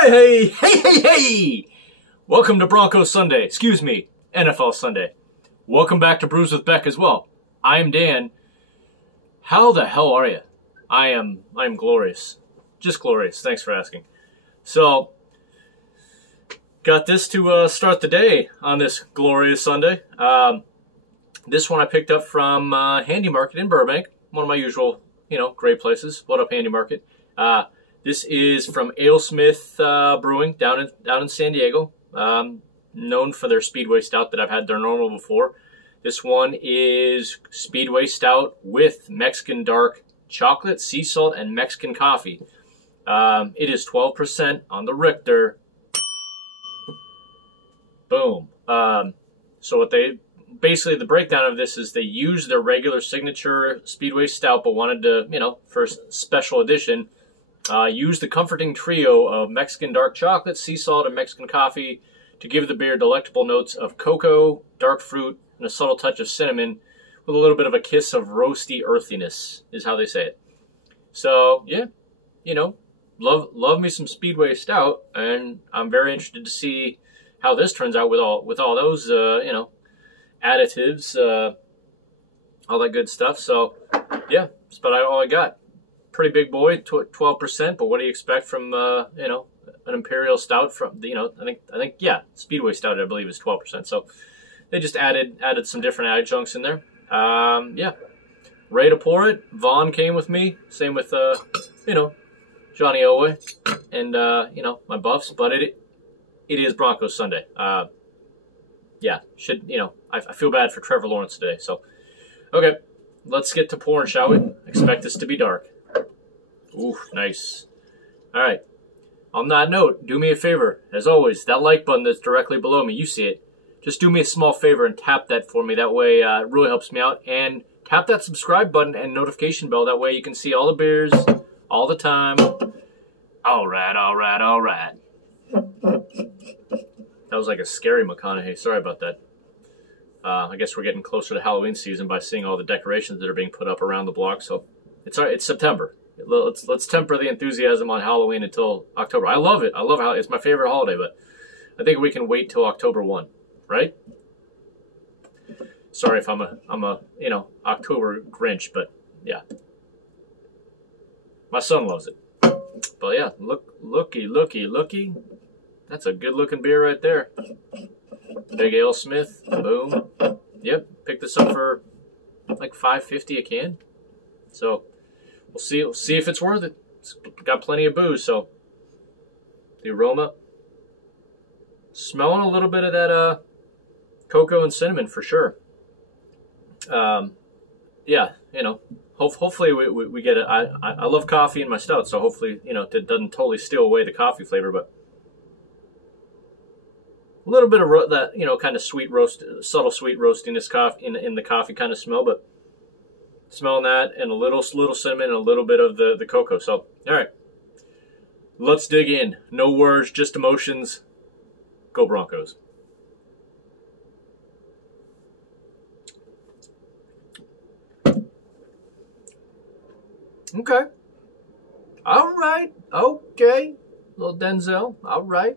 Hey! Welcome to Broncos Sunday. Excuse me, NFL Sunday. Welcome back to Brews with Beck as well. I am Dan. How the hell are you? I am glorious. Just glorious. Thanks for asking. So, got this to start the day on this glorious Sunday. This one I picked up from Handy Market in Burbank. One of my usual, great places. What up, Handy Market? This is from Alesmith Brewing down in San Diego. Known for their Speedway Stout that I've had their normal before. This one is Speedway Stout with Mexican dark chocolate, sea salt, and Mexican coffee. It is 12% on the Richter. Boom. So what basically the breakdown of this is they used their regular signature Speedway Stout, but wanted to, for a special edition, use the comforting trio of Mexican dark chocolate, sea salt, and Mexican coffee to give the beer delectable notes of cocoa, dark fruit, and a subtle touch of cinnamon with a little bit of a kiss of roasty earthiness, is how they say it. So, yeah, love me some Speedway Stout, and I'm very interested to see how this turns out with all those, additives, all that good stuff. So, yeah, that's about all I got. Pretty big boy, 12%, but what do you expect from, an Imperial Stout from, I think, yeah, Speedway Stout, I believe, is 12%. So they just added some different adjuncts in there. Yeah, ready to pour it. Vaughn came with me, same with, Johnny Owe and, my buffs, but it is Broncos Sunday. Yeah, I feel bad for Trevor Lawrence today, so, okay, let's get to pouring, shall we? Expect this to be dark. Ooh, nice. All right. On that note, do me a favor. As always, that like button that's directly below me, you see it. Just do me a small favor and tap that for me. That way it really helps me out. And tap that subscribe button and notification bell. That way you can see all the beers all the time. All right. That was like a scary McConaughey. Sorry about that. I guess we're getting closer to Halloween season by seeing all the decorations that are being put up around the block. So it's September. Let's temper the enthusiasm on Halloween until October. I love it. I love how it's my favorite holiday, but I think we can wait till October 1, right? Sorry if I'm a October Grinch, but yeah. My son loves it. But yeah, looky. That's a good looking beer right there. Big Alesmith, boom. Yep, picked this up for like $5.50 a can. So We'll see if it's worth it. It's got plenty of booze, so the aroma, smelling a little bit of that cocoa and cinnamon for sure. Yeah, hopefully we get it. I love coffee in my stout, so hopefully it doesn't totally steal away the coffee flavor, but a little bit of that kind of sweet roast, subtle sweet roastiness in the coffee kind of smell, but. Smelling that and a little cinnamon and a little bit of the cocoa. So, all right. Let's dig in. No words, just emotions. Go Broncos. Okay. All right. Okay. Little Denzel. All right.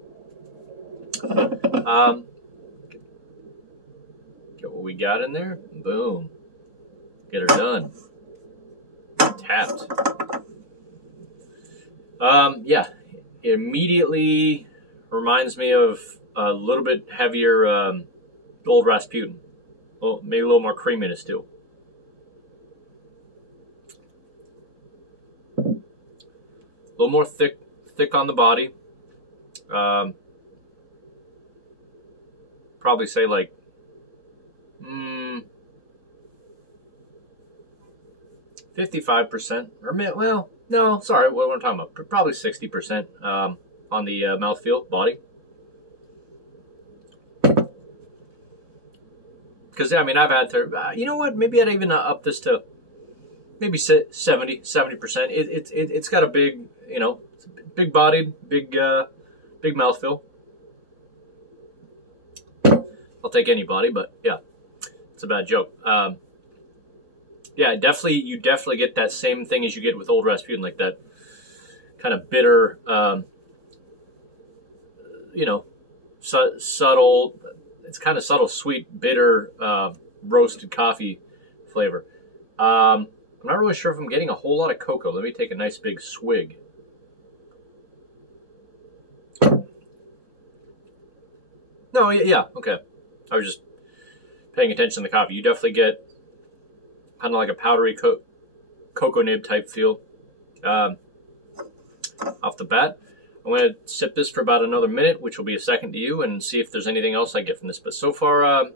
Get what we got in there. Boom. Get her done. Tapped. Yeah, it immediately reminds me of a little bit heavier Old Rasputin. Well, maybe a little more creaminess too. A little more thick on the body. Probably say like 55%, or well, no, sorry, what am I talking about? Probably 60% on the mouthfeel, body. Because, I mean, I've had to, you know what, maybe I'd even up this to maybe 70%. It's got a big, big bodied, big mouthfeel. I'll take any body, but yeah, it's a bad joke. Yeah, you definitely get that same thing as you get with Old Rasputin, like that kind of bitter, you know, subtle. It's kind of subtle, sweet, bitter, roasted coffee flavor. I'm not really sure if I'm getting a whole lot of cocoa. Let me take a nice big swig. No, yeah, okay. I was just paying attention to the coffee. You definitely get kind of like a powdery cocoa nib type feel off the bat. I'm going to sip this for about another minute, which will be a second to you, and see if there's anything else I get from this. But so far, I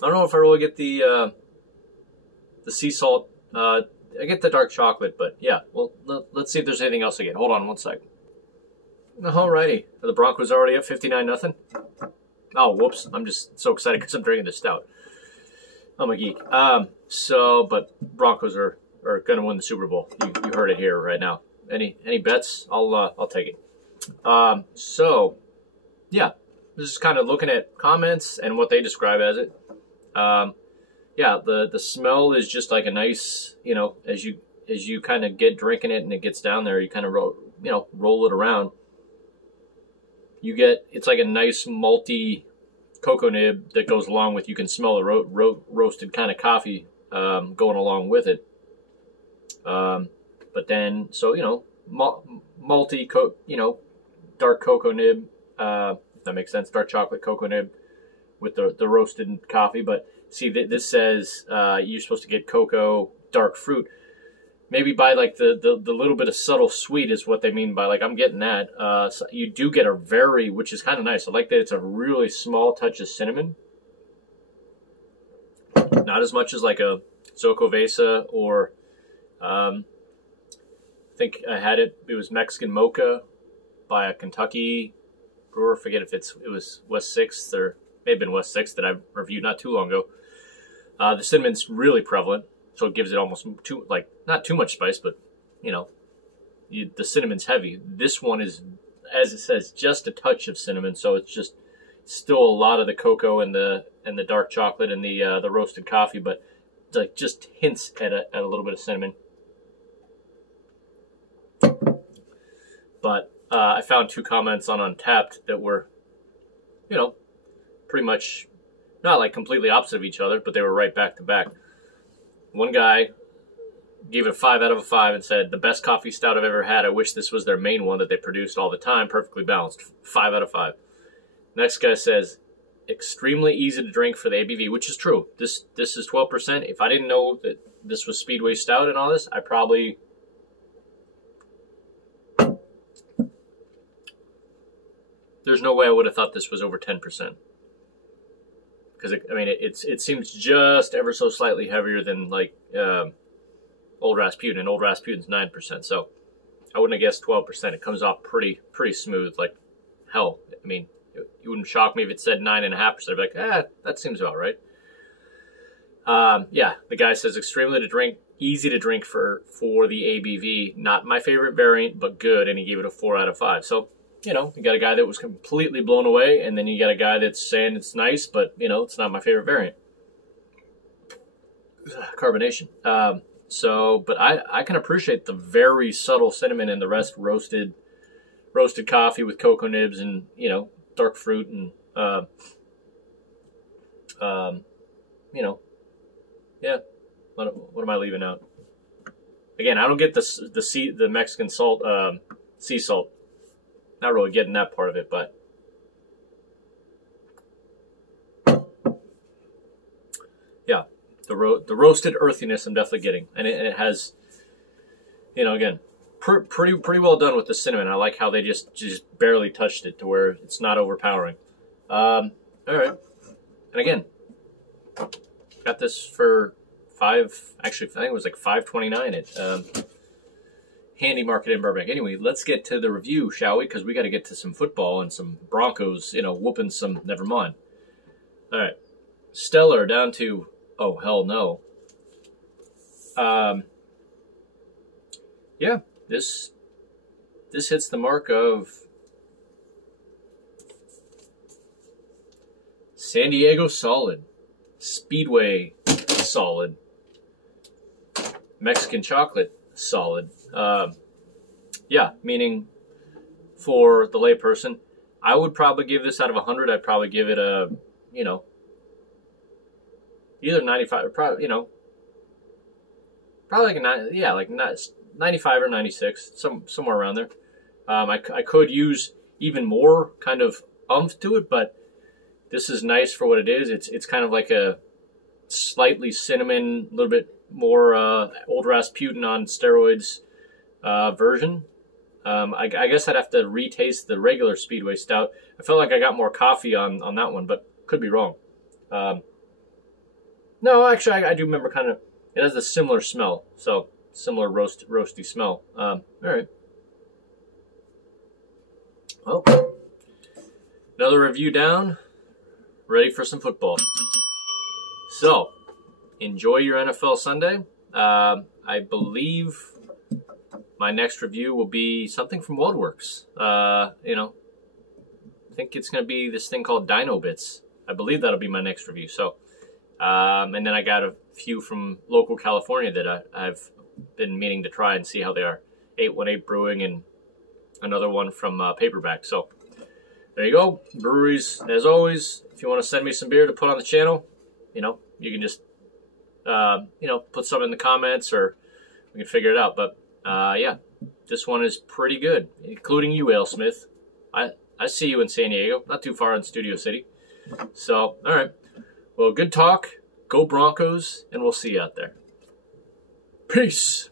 don't know if I really get the sea salt. I get the dark chocolate, but yeah. Well, let's see if there's anything else I get. Hold on one sec. Alrighty. Are the Broncos already up 59-0? Oh, whoops. I'm just so excited because I'm drinking this stout. I'm a geek. But Broncos are going to win the Super Bowl. You heard it here right now. Any bets? I'll take it. So, yeah. This is kind of looking at comments and what they describe as it. Yeah, the smell is just like a nice, you know, as you kind of get drinking it and it gets down there, you kind of roll it around. You get, it's like a nice malty cocoa nib that goes along with, you can smell the roasted kind of coffee going along with it. But then, so, you know, malty, dark cocoa nib, if that makes sense, dark chocolate cocoa nib with the roasted coffee. But see, this says you're supposed to get cocoa, dark fruit. Maybe by like the little bit of subtle sweet is what they mean by, like, I'm getting that. So you do get a which is kind of nice. I like that it's a really small touch of cinnamon. Not as much as like a Zocovesa or, I think I had it was Mexican Mocha by a Kentucky brewer. Forget if it was West 6th or may have been West 6th that I reviewed not too long ago. The cinnamon's really prevalent. So it gives it almost not too much spice, but, you know, the cinnamon's heavy. This one is, as it says, just a touch of cinnamon. So it's just still a lot of the cocoa and the dark chocolate and the roasted coffee, but it's like just hints at a little bit of cinnamon. But I found 2 comments on Untappd that were, you know, pretty much not like completely opposite of each other, but they were right back to back. One guy gave it a 5 out of 5 and said, the best coffee stout I've ever had. I wish this was their main one that they produced all the time. Perfectly balanced. 5 out of 5. Next guy says, extremely easy to drink for the ABV, which is true. This is 12%. If I didn't know that this was Speedway Stout and all this, I probably... There's no way I would have thought this was over 10%. Because, it seems just ever so slightly heavier than, like, Old Rasputin. And Old Rasputin's 9%. So, I wouldn't have guessed 12%. It comes off pretty smooth. Like, hell, I mean, it wouldn't shock me if it said 9.5%. I'd be like, that seems about right. Yeah, the guy says extremely easy to drink for the ABV. Not my favorite variant, but good. And he gave it a 4 out of 5. So, you know, you got a guy that was completely blown away, and then you got a guy that's saying it's nice, but, you know, it's not my favorite variant. Carbonation. But I can appreciate the very subtle cinnamon and the rest roasted coffee with cocoa nibs and, you know, dark fruit and, you know, yeah. What am I leaving out? Again, I don't get the Mexican salt, sea salt. Not really getting that part of it, but yeah, the roasted earthiness I'm definitely getting, and it has, you know, again, pretty well done with the cinnamon. I like how they just barely touched it to where it's not overpowering. All right, and again, got this for I think it was like $5.29 at Handy Market in Burbank. Anyway, let's get to the review, shall we? Because we got to get to some football and some Broncos, you know, whooping some, never mind. All right. Stellar down to, oh, hell no. Yeah, this hits the mark of San Diego solid, Speedway solid, Mexican chocolate solid. yeah, meaning for the layperson, I would probably give this out of 100. I'd probably give it a, you know, either 95 or probably, you know, probably like like 95 or 96, somewhere around there. I could use even more kind of umph to it, but this is nice for what it is. It's kind of like a slightly cinnamon, a little bit more old Rasputin on steroids version. I guess I'd have to retaste the regular Speedway Stout. I felt like I got more coffee on that one, but could be wrong. No, actually, I do remember kind of, it has a similar smell, so similar roasty smell. All right. Well, another review down. Ready for some football. So, enjoy your NFL Sunday. I believe my next review will be something from WeldWorks. You know, I think it's going to be this thing called Dino Bits. I believe that'll be my next review. So, and then I got a few from local California that I've been meaning to try and see how they are. 818 Brewing and another one from Paperback. So, there you go. Breweries, as always. If you want to send me some beer to put on the channel, you know, you can just, you know, put some in the comments or we can figure it out. But, yeah, this one is pretty good, including you, Alesmith. I see you in San Diego, not too far in Studio City. So, all right. Well, good talk. Go Broncos, and we'll see you out there. Peace.